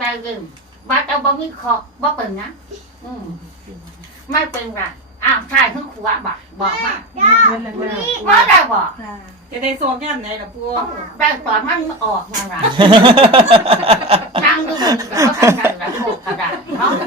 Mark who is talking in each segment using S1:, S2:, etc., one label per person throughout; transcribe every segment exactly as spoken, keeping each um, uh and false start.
S1: ลืมว่าเอาบ่มีขอบ่เป็นนะอืมไม่เป็นไรอ้าวชายขึ้นขวาบอกบอกมาว่าได้บอก
S2: จะได้โซมย่ำไหนล่ะปู
S1: ได้ตอนมันออกมาละนั่งดูมันแต่ก็ทำกันแล้วโขกกระดาษเนาะ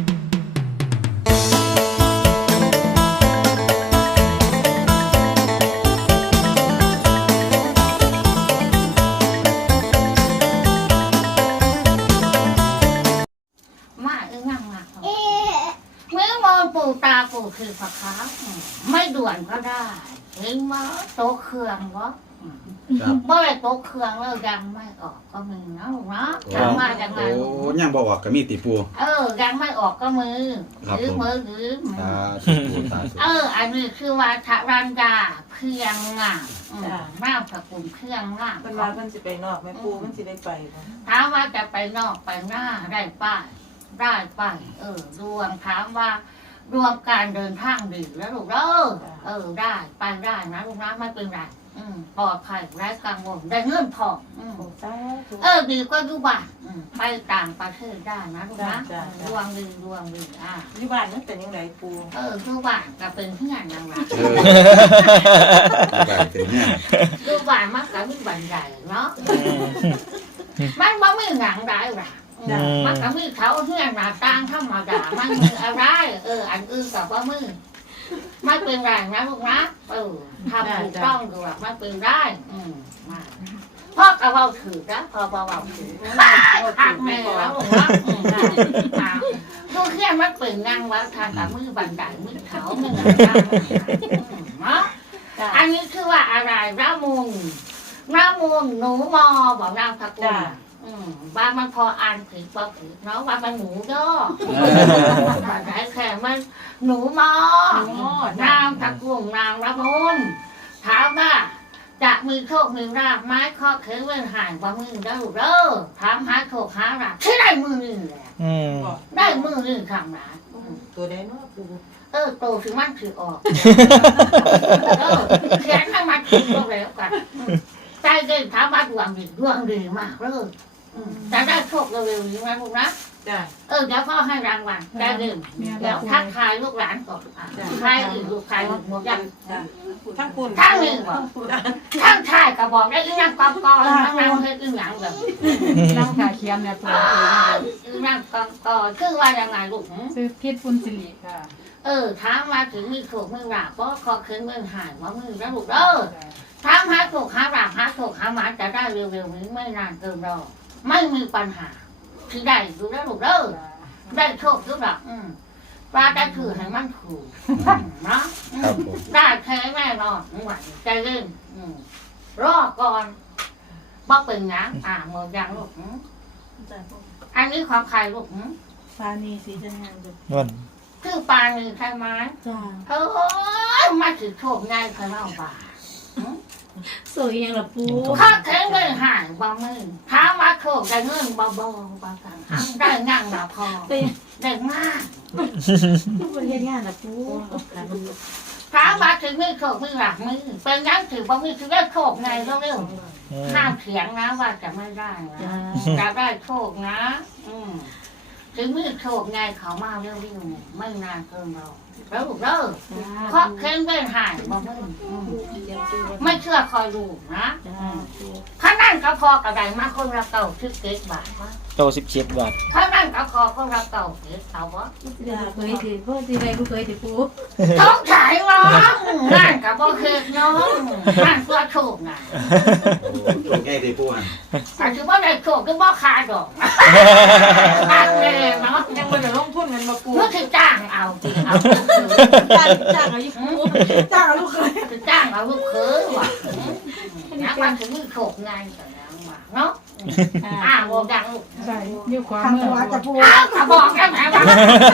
S1: มาเอ้ยนั่งมาเมื่อมองปู่ตาปู่คือผักขาวไม่ด่วนก็ได้เห็นมั้ยโต๊ะเครื่องวะเมื่อไรโต๊ะเครื่องแล้วยังไม่ออกก็มือเนาะลูกเนาะทำมาอย่างไร
S3: โอ้ยังบ่ออกก็มีติปู
S1: เออยังไม่ออกก็มือหรือมือหรือมือ
S3: สาธุปูสาธุ
S1: เอออันนี้คือว่าทารันดาเพียงงามน้าสกุลเพียงงาม
S2: มันว่ามันสิไปนอกแม่ปูมันสิได้ไป
S1: ถามว่าจะไปนอกไปหน้าได้ป้ายได้ไปเออดวงถามว่าดวงการเดินทางดีแล้วลูกเออเออได้ไปได้นะลูกนะไม่เป็นไรอืมปลอดภัยไร้กังวลได้เงินทองอืมเออดีก็อยู่บ้านอืมไปต่างประเทศได้นะลูกนะดวงดีดวงดีอ่า
S2: อยู่บ้านมันเป็นยังไงปู
S1: เอออยู่บ้านก็เป็นเพื่อนยังไง
S3: เออได้เป็นเนี่ย
S1: อยู่บ้านมันก็มีบันไดเนาะมันบ่มีหนังได้หรอมันก็มีเขาเพื่อนหน้าต่างธรรมดามันมีอะไรเอออันอื่นกับว่ามือไม่เป็นไรนะลูกนะเออทำถูกต้องดูว่าไม่เป็นไรอืมมาพ่อกระเป๋าถือนะพอเบาๆถือหักแม่แล้วลูกนะอืมลูกเพื่อนมันเป็นนั่งวัดทางกับมือบันไดมือเขามือหนังเนาะอันนี้คือว่าอะไรระมุนระมุนหนูมอบอกนางตะกุลอืมว่ามันพออ่านผิดบอกผิดเนาะว่ามันหนูย่อแต่แค่มันหนูมอนางตะกุ่งนางระมุนถามว่าจะมีโชคมีราบไม้ข้อเข็นเว้นห่างกว่ามือได้หรือเด้อถามหาโชคหาราบที่ได้มือนี่แหละได้มือนี่คำนะ
S2: ตัวได้เนาะปู
S1: เออโตถึงมันถือออกเออแขนให้มันถือก็แล้วกันใจเด่นถามว่าดวงดีดวงดีมากเลยจะได้โชคเร็วๆนี้ไหมลูกนะ
S2: จ้ะ
S1: เออเดี๋ยวพ่อให้รางวัลได้เดิมเดี๋ยวทักทายลูกหลานก่อนใครอื่นลูกใครหมดยัง
S2: ทั้งคุณ
S1: ทั้งหนึ่งบอกทั้งชายก็บอกได้อีนั่งกองกอทั้งนั่งเฮ็ดอีหลังแบบ
S4: นั่งขาเคียมเนี่ยตัว
S1: อีนั่งกองกอคือว่ายังไงลูก
S4: ซื้อพิษปุนสิริค่ะ
S1: เออถามมาถึงมีโขกมือหลาบเพราะคอขึ้นมือหายว่ามือแล้วลูกเด้อถามหาโขกหาหลาบหาโขกหาหมาจะได้เร็วๆนี้ไม่นานเกินรอไม่มีปัญหาที่ได้ดูแล้วลูกเด้อได้โชคทุกดอกอืมปลาได้ถือให้มันถูกเนาะได้แค่แน่นอนหวังใจเล่นอืมรอก่อนบอกเป็นยังอ่าหมดยังลูกอันนี้ความใครลูก
S2: ปานีสีจันทร์งามจ้ะ
S5: นวล
S1: คือปลาหนึ่งใช่ไหม
S2: จ้า
S1: เออมาถือโชคง่ายขนาดป่า
S2: สวยยังล่ะปู
S1: ข้าแข็งเลยหายบ่มึงถามว่าโชคได้เงินบ่บ่บ่กันได้งั่งบ่พอได้มาก
S2: ทุกคนเฮ็ดงานล่ะปู
S1: ถามว่าถึงไม่โชคไม่หลักมือเป็นยังถือบ่มีถือได้โชคไงเร็วๆห้ามเถียงนะว่าจะไม่ได้นะจะได้โชคนะอืมถึงมือโชคไงเขามาเร็วๆไม่นานเกินรอแล้วลูกเด้อเพราะเข็นได้หายบ่มึงไม่เชื่อคอยดูนะข้านั่นก็พอกระไดมาคนละเก่าชื่อเก๊กบาทวะ
S5: โตสิบเจ็ดบาท
S1: ข้านั่นก็พอคนละเก่าเก๊กเอาวะ
S2: เคยถือพ่อสิได้บ่เคยถือปู
S1: ท้องฉายน้องนั่นกับบ่เคยน้องนั่นตัวโชคไง
S3: โชคง่ายติปูอ่ะ
S1: แต่ถือว่าได้โชคก็บ่ขาดดอกขาดเลยเนาะ
S2: ยังบ่ได้ลงทุนมันมาปู
S1: เมื่อคือจ้างเอาสิเอา
S2: จ้างจ้างเอาอีปูจ้างเอาลูกเคย
S1: คือจ้างเอาลูกเขยว่ะนะมันถึงมีโชคไงแต่ยังว่าเนาะอ่าบอกดังลูก
S4: ใช่นิ้วขวามือ
S1: อ้าวก็บอกกันไหนวะ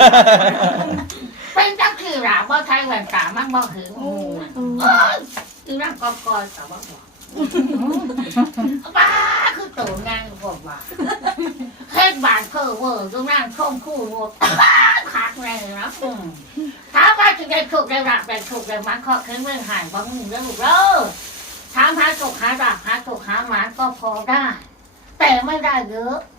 S1: เป็นจังคือหล่ะบ่ไทยแหวนตามันบ่ถึงเอ้ยคือนั่งกอกอยแต่ว่าบอกบ้าคือโตงานผมว่าเฮ็ดบานเพ้อเวอร์คือนั่งชมคู่โนดบ้าคักเลยนะอืมถามว่าจะได้ถูกได้รับได้ถูกได้มันข้อขึ้นเรื่องหายบ่มึงเด้อลูกเด้อถามหาถูกหารับหาถูกหาหมานก็พอได้ แต่ไม่ได้เยอะ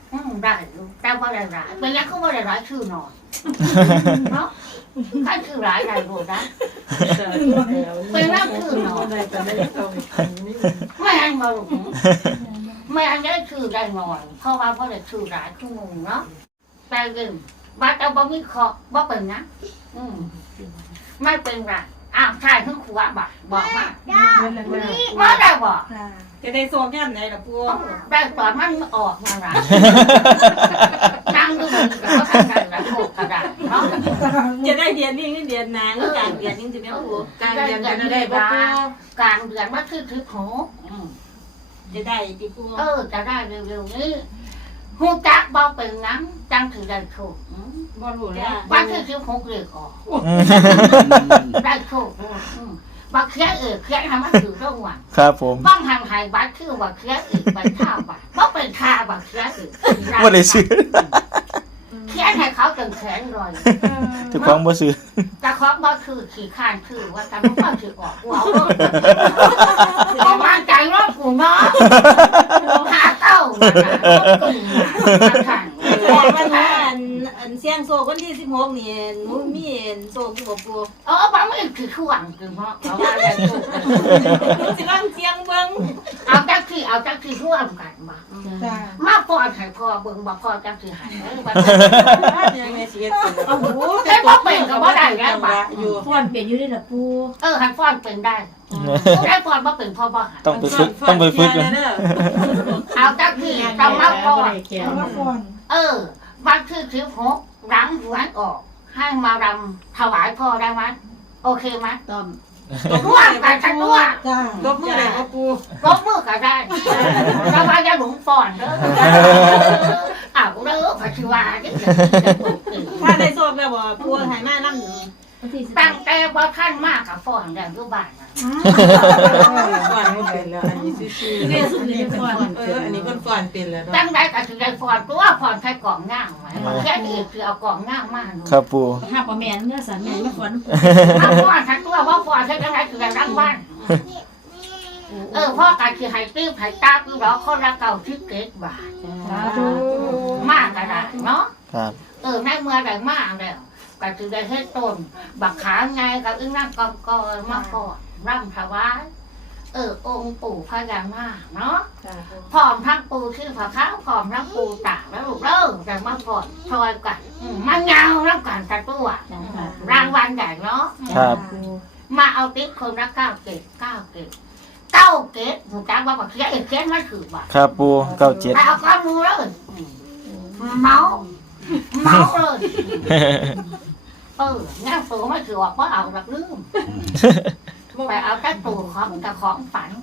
S1: อืมได้อยู่แต่ว่าได้หลายเป็นยังเขาว่าได้หลายชื่อหน่อยเนาะถ้าชื่อหลายได้รู้นะเป็นนั่งชื่อหน่อยไม่อันมาหรอกไม่อันได้ชื่อได้หน่อยเพราะว่าเพราะได้ชื่อหลายคือมึงเนาะแต่เรื่องบ้านเราบ่มีขอบ่เป็นนะอืมไม่เป็นไรอ้าวชายขึ้นขวาบ่ะบอกมา
S4: เพิ่นเลยเพิ่นเลย
S1: มาได้บ่
S2: จะได้โซมย่ำไหนล่ะปู
S1: ได้ตอนมันออกมาละนั่งดูมันก็ทำกันแล้วโคกกระดาษเนาะ
S2: จะได้เดือนนี้เดือนนางกลางเดือนยังจะไม่ปูกลางเดือนจะได้บ่ปู
S1: กลางเดือนว่าคือคือโหอืม
S2: จะได้ที่ปู
S1: เออจะได้เร็วๆนี้หูจักบ่เป็นน้ำจังถือได้โชคอืม
S2: บ่รู้แล้ว
S1: ว่าคือคือหกเรียกออกได้โชคอืมบักเคียเออเคียทำให้ถือร่องวัน
S5: ครับผม
S1: บ้างทางหายบัตรคือบักเคียอีกใบข้าวบัตรบ่เป็นข้าบักเคียอีก
S5: บ่ได้ซื้อ
S1: เคียให้เขาจนแขนรอย
S5: ทุกของบ่ซื้อ
S1: แต่ของบ่คือขี่ข้านคือว่าแต่มันก็ถือออกหัวรถเอามาใจรถกูเนาะหาเต้ามาหารถกูมาขัน
S2: แต่วันนี้อันอันเสียงโซวันที่สิบหกนี่หนูมีโซอยู่บ่ปู
S1: เออบ้าไม่คือช่วงคือเพราะเอาว่าอะไรถูก
S2: หนูสิลองเสียงเบิ่ง
S1: เอาจักที่เอาจักที่ร่วมกันมา
S2: จ้า
S1: มาพอให้พอเบิ่งบ่พอจักที่หายบ่
S2: ยังไงสิเฮ็ดโอ้โห
S1: แต่บ่เป็นก็บ่ได้แล้วบ่
S2: อยู่
S6: ฟอนเป็นอยู่ได้ล่ะปู
S1: เออหันฟ้อนเป็นได้ได้ฟ้อนบ่เป็นพอบ่หาย
S5: ต้องไปฝึกต้องไปฝึกกัน
S1: เอาจักที่ต้องมาฟ้อน
S2: เอามาฟอน
S1: เออวันที่สิบหกหลังหวยออก ให้มารำถวายพ่อได้ไหมโอเคไหม
S6: ต้อม
S1: ร่วมกันทั้งร่วม
S2: จ้าลบมือได้บ่ปู
S1: รบมือก็ได้แต่ว่าอย่าหลงฟอนเด้อเอาเด้อปัจจุบันนี่จะถูกตี
S2: ถ้าได้โซมแล้วบ่ปูให้มานำอยู่
S6: วันที่สิบ
S1: ตั้งแต่บ่ท่านมากกับฟอนอย่างรูบ้านนะ
S7: ก่อนไม่เป็นแล้ว อันนี้ซื่อ
S6: เรียนสุดเลยฟอน
S7: ๆเออ อันนี้ก่อนๆเป็นแล้วเนาะ
S1: ตั้งได้ก็ถึงได้ฟอนตัวฟอนใช้กล่องง่างไหมแค่นี้คือเอากล่องง่างมาก
S5: ครับปู
S6: ห้าปอแม่นเนื้อสันแม่ไม่ฟอน
S1: ถ้าฟอนทั้งตัวว่าฟอนใช้ยังไงคือได้รังบ้านเออพ่อการคือไฮตื้อไฮตาคือเราคนละเก่าชิบเกตบาท
S4: สาธุ
S1: มากก็ได้เนาะ
S5: ครับ
S1: เออในเมื่อได้มากแล้วก็จะได้เฮ็ดต้นบักขามไงกับอึ้งนั่งกองกอยมาก่อนร่ำถวายเออองค์ปู่พญานาคเนาะพร้อมทั้งปู่ชื่อพระข้าวพร้อมทั้งปู่ตาแล้วลูกเลิกแต่มาก่อนชอยกันอืมมันยาวรับกันตะตัวรางวัลใหญ่เนาะ
S5: ครับ
S1: มาเอาติ๊กคนละเก้าเกตเก้าเกตเก้าเกตหนูจ้าว่าบักเคียเอกเคียนมาถือบ่
S5: ครับปูเก้าเจ็ด
S1: แต่เอาก้อนมูเลยเมาเมาเลยเออแง่ตัวไม่ถือว่าเพราะเอาหลักลืมไปเอาแต่ตัวของแต่ของฝัน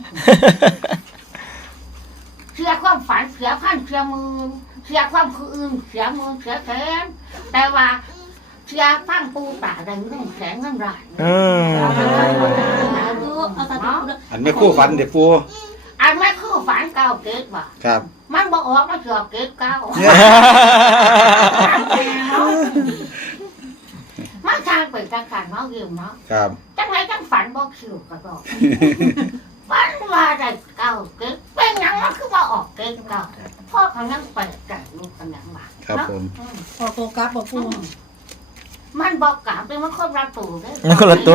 S1: เชื่อความฝันเสียพันเสียมือเสียความคืออื่นเสียมือเสียแขนแต่ว่าเสียฟังปูตาได้เงินแสนเงินราย
S5: อืม
S6: เอาตาดูเอาตาดู
S3: อันไม่คู่ฝันเด็กปู
S1: อันไม่คือฝันเก้าเกตบ่
S3: ครับ
S1: มันบอกออกมันเกือบเกตเก้ามันทางเป็นการการเมายืมเนาะ
S3: ครับ
S1: จังไรจังฝันบอกคิวก็บอกฝันว่าได้เก้าเกตเป็นหยังมันคือว่าออกเกตเก้าพ่อเขานั่งเปิดใจลูกกันหยังบ้าง
S3: ครับผม
S2: พอโตกลับบ่ปู
S1: มันบอกกลับเป็นมันคนละตัวเลย
S5: นั่นคนละตัว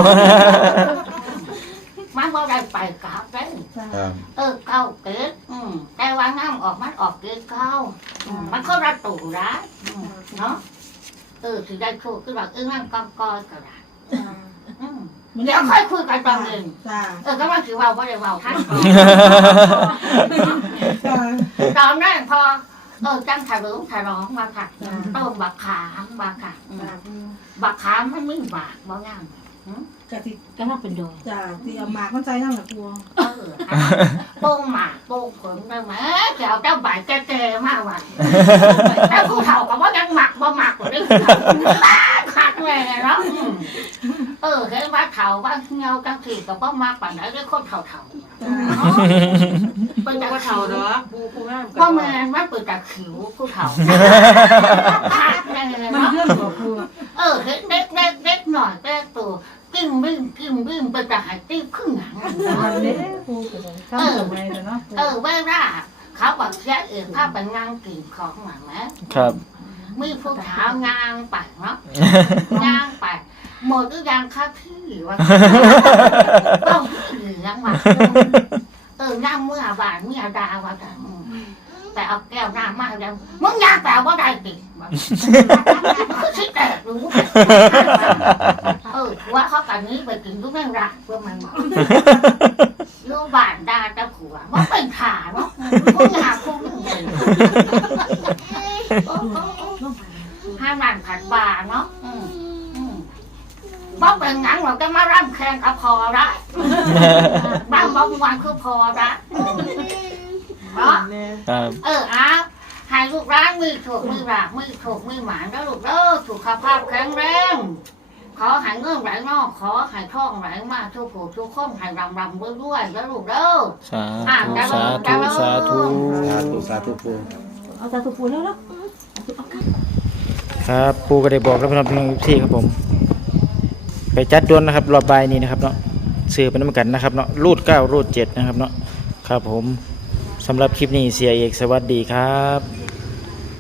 S1: มันบอกได้ไปกลับได้
S3: ครับ
S1: เออเก้าเกตอืมแต่ว่าน้ำออกมันออกเกตเก้าอืมมันคนละตัวนะอืมเนาะเออถือได้โชคคือแบบเออนั่งกองกอยก็ได้อืมเดี๋ยวค่อยคุยกันตอนเย็น
S2: จ้า
S1: เออก็ว่าถือว่าไม่ได้ว่าท่านตอนนั้นพอเออจังถลุงถลองมาค่ะต้มบักขามมาค่ะอืมบักขามมันไม่บากบ่ง่าย
S2: กะทิ
S6: ก็น่าเป็นดอก
S2: จ้าที่เอามาคนใจนั่งล่ะปู
S1: เออโป้งหมากโป้งผลได้ไหมเดี๋ยวเจ้าบ่ายแก่ๆมากว่ะแต่ผู้เฒ่าก็ว่ายังหมักบ่หมักเลยขาดแม่เนาะเออเห็นว่าเฒ่าว่าเงาจังสีก็บ่มากปานไหนเลยคนเฒ่าเฒ่าเป็น
S7: ปู
S1: จาก
S7: ก็
S1: เฒ่า
S7: เท่า
S1: เนาะ
S7: เนาะปูปูงาม
S1: บ่แม่มันเป็นจากขิวผู้เฒ่าขาดแม่
S4: มัน
S1: เนาะ
S4: เพื่อนบอกปู
S1: เออเห็นเด็กเด็กเด็กหน่อยแต่ตัวกิ้งบึ้งกิ้งบึ้งเป็นจากหายติ้วครึ่งหนัง
S4: มันเด้ปูก็ได้ทำสมัยแล้วเนาะ
S1: เออเวลาเขาบอกเสียเองถ้าไปงานกินของหนังนะครับ มีผู้สาวงานไปเนาะงานไปหมดทุกอย่างค่าที่ว่าต้องเหลือมาเออน้ำเมื่อบานเมื่อดาว่าแต่แต่เอาแก้วน้ำมาแล้วมึงอยากแต่ว่าได้ดิคือชิแตกรู้เออว่าเขากันนี้ไปกินทุกแม่งรักเพื่อมันบอกลูกบานดาเจ้าขัวว่าเป็นขาเนาะมึงอยากคงเลยห้ามันผัดบาเนาะบ้าเป็นงั้นเราจะมาร่ำแข่งกับพอละบ้าบ้าวันคือพอละเนาะ
S5: ครับ
S1: เออเอาให้ลูกร้านมือถูกมือหลักมือถูกมือหมานแล้วลูกเด้อสุขภาพแข็งแรงขอให้เงินไหลนอกขอให้ท่องไหลมาทุกผู้ทุกคนให้รำรำด้วยด้วยแล้วลูกเด้อ
S5: สาธุสาธุสาธุ
S3: สาธุสาธุปู
S6: เอาสาธุปูแล้วแล้ว
S5: ครับปูก็ได้บอกแล้วพี่น้องพี่น้องที่ครับผม ไปจัดดวนนะครับรอบบ่ายนี้นะครับเนาะซื้อไปน้ำกันนะครับเนาะรูดเก้ารูดเจ็ดนะครับเนาะครับผมสำหรับคลิปนี้เสียเอกสวัสดีครับ